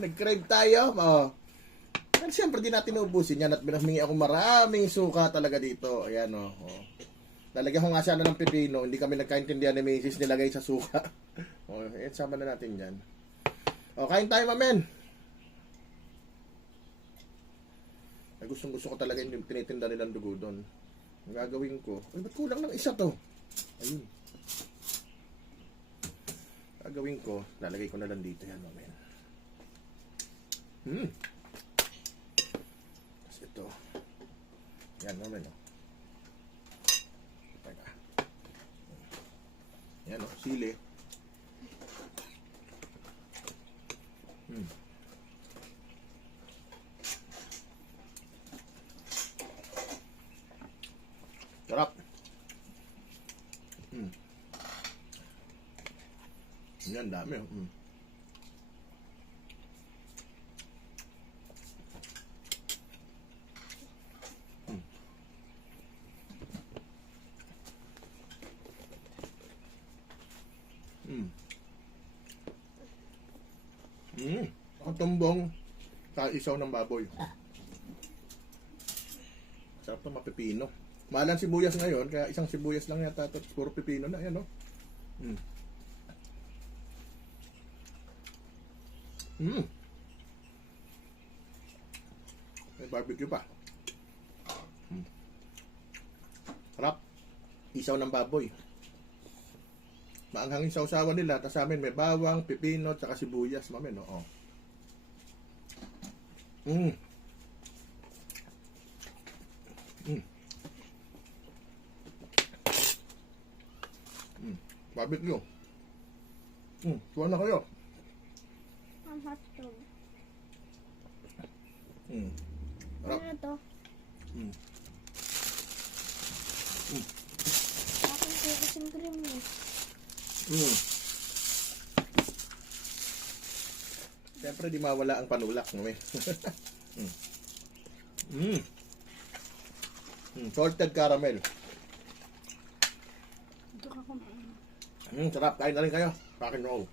Nag-crave tayo. Oh. Pero siyempre, di natin uubusin yan at binamingi ako maraming suka talaga dito. Ayan, oh. Oh. Lalagyan ko nga sana ng pipino. Hindi kami nagkaintindihan ni Mrs. nilagay sa suka. Oh, sama na natin yan. O, kain tayo, mamen. Ay, gustong-gusto ko talaga yung tinitinda nilang dugo doon. Ang gagawin ko, ay, ba't kulang ng isa to? Ayun. Gagawin ko, lalagay ko na lang dito yan, mamen. Tapos ito. Yan, mamen, oh. Teka. Yan, oh, sili. Sarap. Yan, dami. Katumbong sa isaw ng baboy. Sarap na mapipino. Mahalan sibuyas ngayon, kaya isang sibuyas lang yata at puro pipino na. Yan, no? May barbecue pa. Sarap. Isaw ng baboy. Maanghangin sausawan nila. Tapos sa amin may bawang, pipino, at saka sibuyas. Mamen, no? Barbecue. Tuwa na kayo. Ang hotdog. Sarap. Ano to? Bakit ko kasing cream mo? Siyempre di mawala ang panulak, no? Salted caramel. Ito ka kumain. Sarap. Kain na rin kayo. Rock and roll.